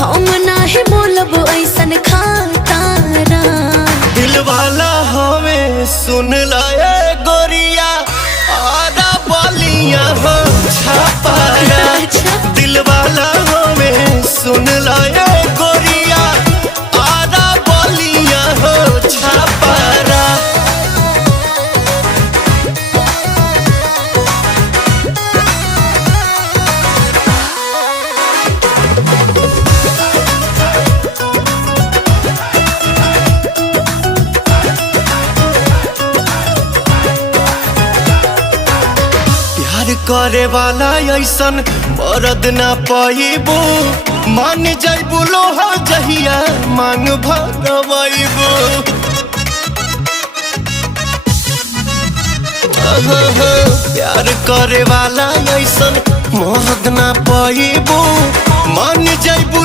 हम नाही बोलब ऐसन खातारा। दिल वाला हमें सुन लाए गोरिया आधा बलिया हो छापारा। दिल वाला हमें सुन लाए गोरिया आधा बलिया हो छापारा। प्यार करे वाला ऐसन मरद ना पाइबो। मान जाइबो लोहा जहिया मांग भगवाइबो। प्यार करे वाला ऐसन मरद ना पाइबो। मान जाइबो